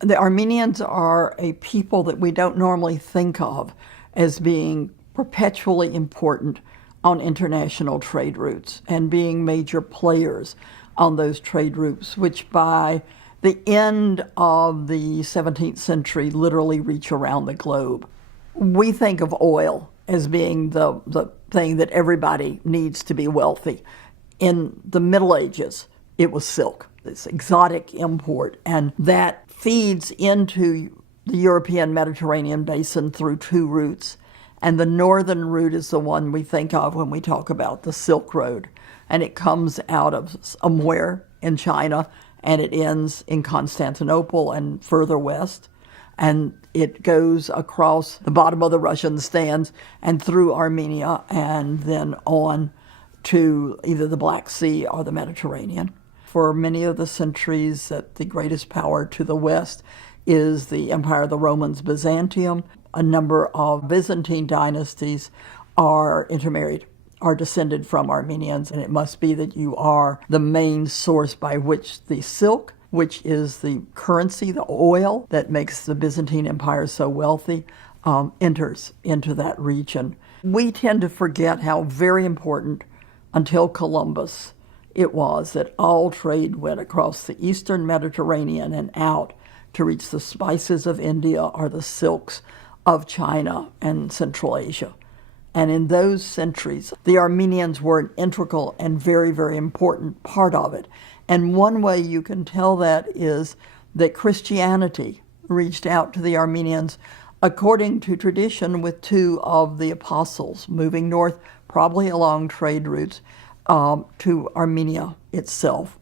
The Armenians are a people that we don't normally think of as being perpetually important on international trade routes and being major players on those trade routes, which by the end of the 17th century literally reach around the globe. We think of oil as being the thing that everybody needs to be wealthy. In the Middle Ages, it was silk, this exotic import, and that feeds into the European Mediterranean basin through two routes. And the northern route is the one we think of when we talk about the Silk Road. And it comes out of somewhere in China, and it ends in Constantinople and further west. And it goes across the bottom of the Russian stands and through Armenia and then on to either the Black Sea or the Mediterranean. For many of the centuries, that the greatest power to the west is the Empire of the Romans, Byzantium. A number of Byzantine dynasties are intermarried, are descended from Armenians, and it must be that you are the main source by which the silk, which is the currency, the oil that makes the Byzantine Empire so wealthy, enters into that region. We tend to forget how very important, until Columbus, it was that all trade went across the eastern Mediterranean and out to reach the spices of India or the silks of China and Central Asia. And in those centuries, the Armenians were an integral and very, very important part of it. And one way you can tell that is that Christianity reached out to the Armenians according to tradition with two of the apostles moving north, probably along trade routes, to Armenia itself.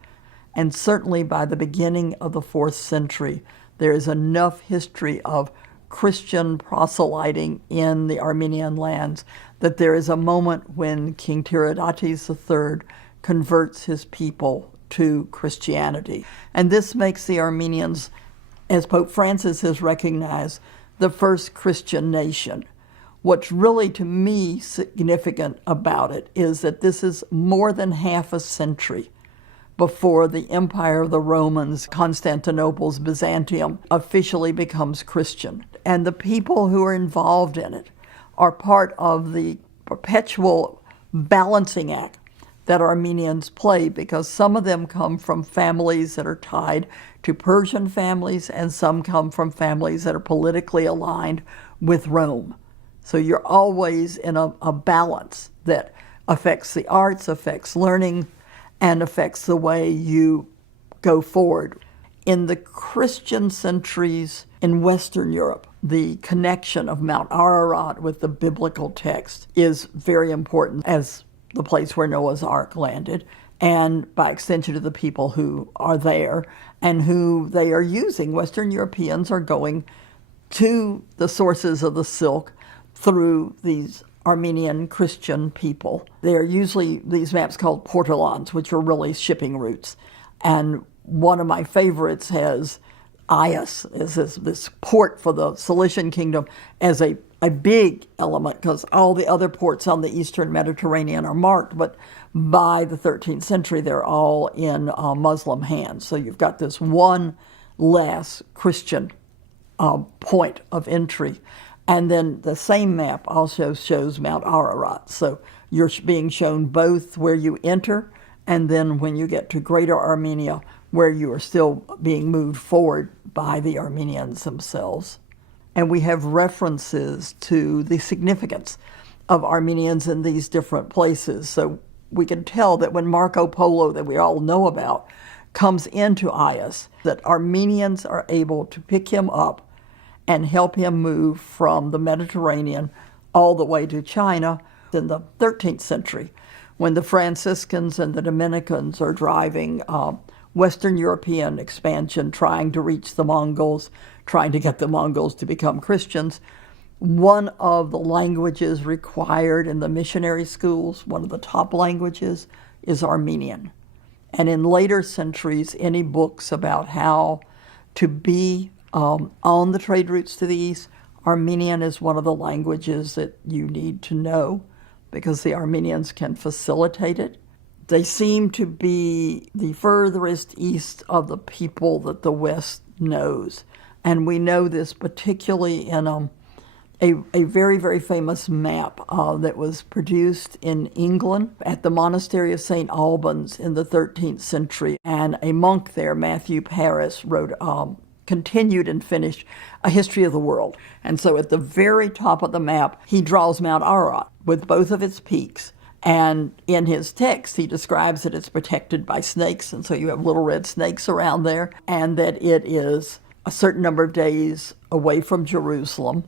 And certainly by the beginning of the 4th century, there is enough history of Christian proselyting in the Armenian lands that there is a moment when King Tiridates III converts his people to Christianity. And this makes the Armenians, as Pope Francis has recognized, the first Christian nation. What's really, to me, significant about it is that this is more than half a century before the Empire of the Romans, Constantinople's Byzantium, officially becomes Christian. And the people who are involved in it are part of the perpetual balancing act that Armenians play, because some of them come from families that are tied to Persian families, and some come from families that are politically aligned with Rome. So you're always in a balance that affects the arts, affects learning, and affects the way you go forward. In the Christian centuries in Western Europe, the connection of Mount Ararat with the biblical text is very important as the place where Noah's Ark landed, and by extension to the people who are there and who they are using. Western Europeans are going to the sources of the silk through these Armenian Christian people. They're usually these maps called portolans, which are really shipping routes. And one of my favorites has Ias, is this port for the Cilician Kingdom, as a big element, because all the other ports on the eastern Mediterranean are marked, but by the 13th century, they're all in Muslim hands. So you've got this one less Christian point of entry. And then the same map also shows Mount Ararat. So you're being shown both where you enter and then when you get to Greater Armenia, where you are still being moved forward by the Armenians themselves. And we have references to the significance of Armenians in these different places. So we can tell that when Marco Polo, that we all know about, comes into Ias, that Armenians are able to pick him up and help him move from the Mediterranean all the way to China in the 13th century, when the Franciscans and the Dominicans are driving Western European expansion, trying to reach the Mongols, trying to get the Mongols to become Christians. One of the languages required in the missionary schools, one of the top languages, is Armenian. And in later centuries, any books about how to be on the trade routes to the east, Armenian is one of the languages that you need to know, because the Armenians can facilitate it. They seem to be the furthest east of the people that the West knows. And we know this particularly in a very, very famous map that was produced in England at the monastery of St. Albans in the 13th century. And a monk there, Matthew Paris, wrote, continued and finished a history of the world. And so at the very top of the map, he draws Mount Ararat with both of its peaks. And in his text, he describes that it's protected by snakes, and so you have little red snakes around there, and that it is a certain number of days away from Jerusalem,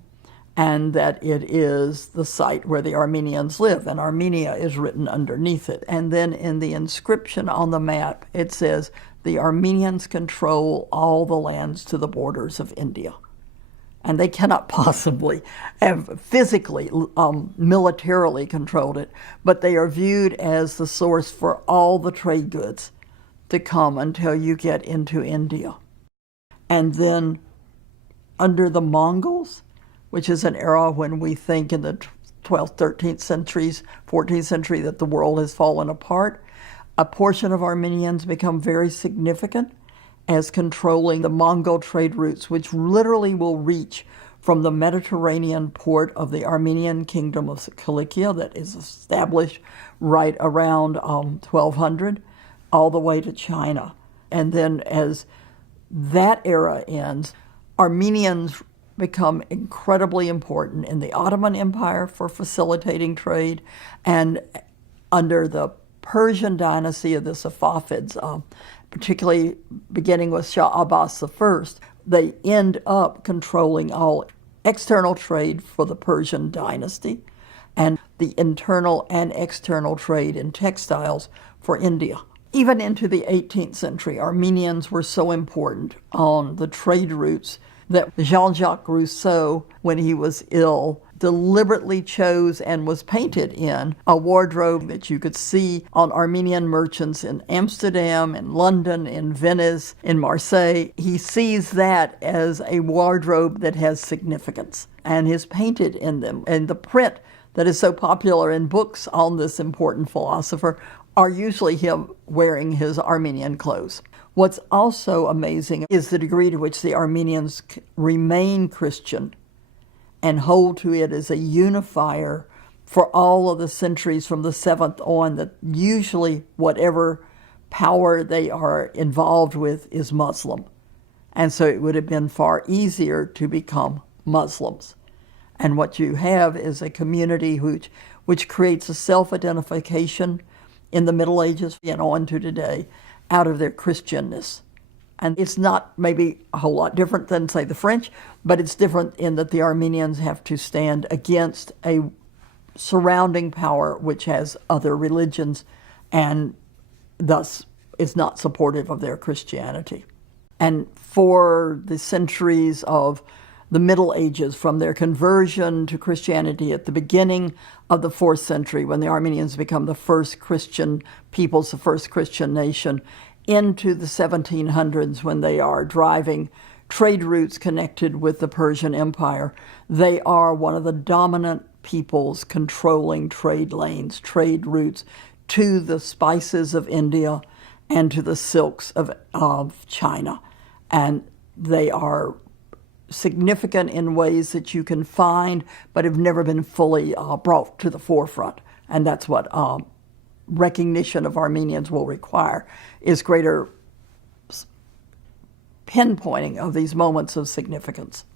and that it is the site where the Armenians live, and Armenia is written underneath it. And then in the inscription on the map, it says, the Armenians control all the lands to the borders of India. And they cannot possibly have physically, militarily controlled it, but they are viewed as the source for all the trade goods to come until you get into India. And then under the Mongols, which is an era when we think in the 12th, 13th centuries, 14th century that the world has fallen apart, a portion of Armenians become very significant as controlling the Mongol trade routes, which literally will reach from the Mediterranean port of the Armenian kingdom of Cilicia that is established right around 1200 all the way to China. And then as that era ends, Armenians become incredibly important in the Ottoman Empire for facilitating trade, and under the Persian dynasty of the Safavids, particularly beginning with Shah Abbas I, they end up controlling all external trade for the Persian dynasty and the internal and external trade in textiles for India. Even into the 18th century, Armenians were so important on the trade routes that Jean-Jacques Rousseau, when he was ill, deliberately chose and was painted in a wardrobe that you could see on Armenian merchants in Amsterdam, in London, in Venice, in Marseille. He sees that as a wardrobe that has significance and is painted in them. And the print that is so popular in books on this important philosopher are usually him wearing his Armenian clothes. What's also amazing is the degree to which the Armenians remain Christian and hold to it as a unifier for all of the centuries from the 7th on, that usually whatever power they are involved with is Muslim. And so it would have been far easier to become Muslims. And what you have is a community which creates a self-identification in the Middle Ages and on to today out of their Christianness. And it's not maybe a whole lot different than, say, the French, but it's different in that the Armenians have to stand against a surrounding power which has other religions and thus is not supportive of their Christianity. And for the centuries of the Middle Ages, from their conversion to Christianity at the beginning of the 4th century, when the Armenians become the first Christian peoples, the first Christian nation, into the 1700s when they are driving trade routes connected with the Persian Empire, they are one of the dominant peoples controlling trade lanes, trade routes to the spices of India and to the silks of China. And they are significant in ways that you can find but have never been fully brought to the forefront. And that's what recognition of Armenians will require, is greater pinpointing of these moments of significance.